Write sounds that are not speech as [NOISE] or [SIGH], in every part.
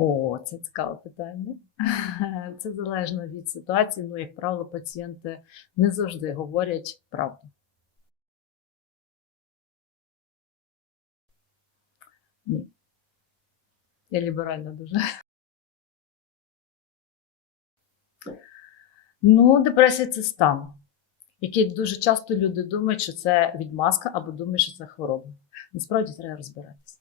О, це цікаве питання. [LAUGHS] Це залежно від ситуації. Ну, як правило, пацієнти не завжди говорять правду. Ні. Я ліберальна дуже. Ну, депресія це стан, який дуже часто люди думають, що це відмазка або думають, що це хвороба. Насправді треба розбиратися.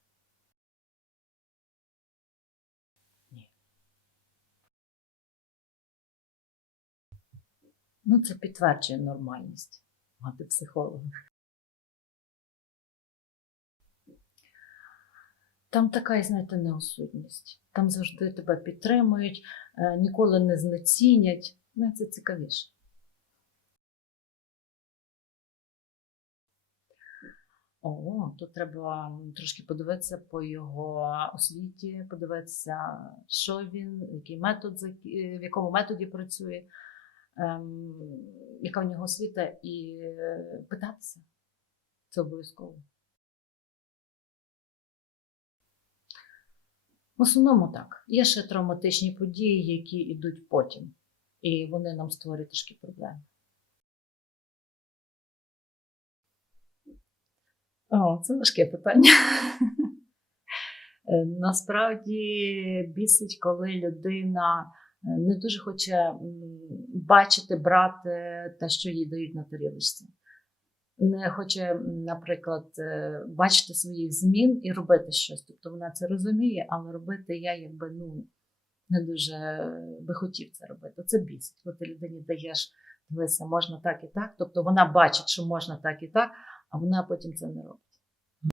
Ну, це підтверджує нормальність мати психолога. Там така, знаєте, неосудність. Там завжди тебе підтримують, е, ніколи не знецінять. Ну, це цікавіше. О, тут треба трошки подивитися по його освіті, подивитися, що він, який метод, в якому методі працює яка в нього освіта, і е, питатися. Це обов'язково. В основному так. Є ще травматичні події, які йдуть потім, і вони нам створюють трошки проблеми. О, це важке питання. [LAUGHS] Насправді бісить, коли людина е, не дуже хоче бачити, брати те, що їй дають на тарілочці. Не хоче, наприклад, е, бачити своїх змін і робити щось. Тобто вона це розуміє, але робити я якби ну, не дуже би хотів це робити. Це бісить. Коли ти людині даєш, дивися, можна так і так. Тобто вона бачить, що можна так і так, а вона потім це не робить.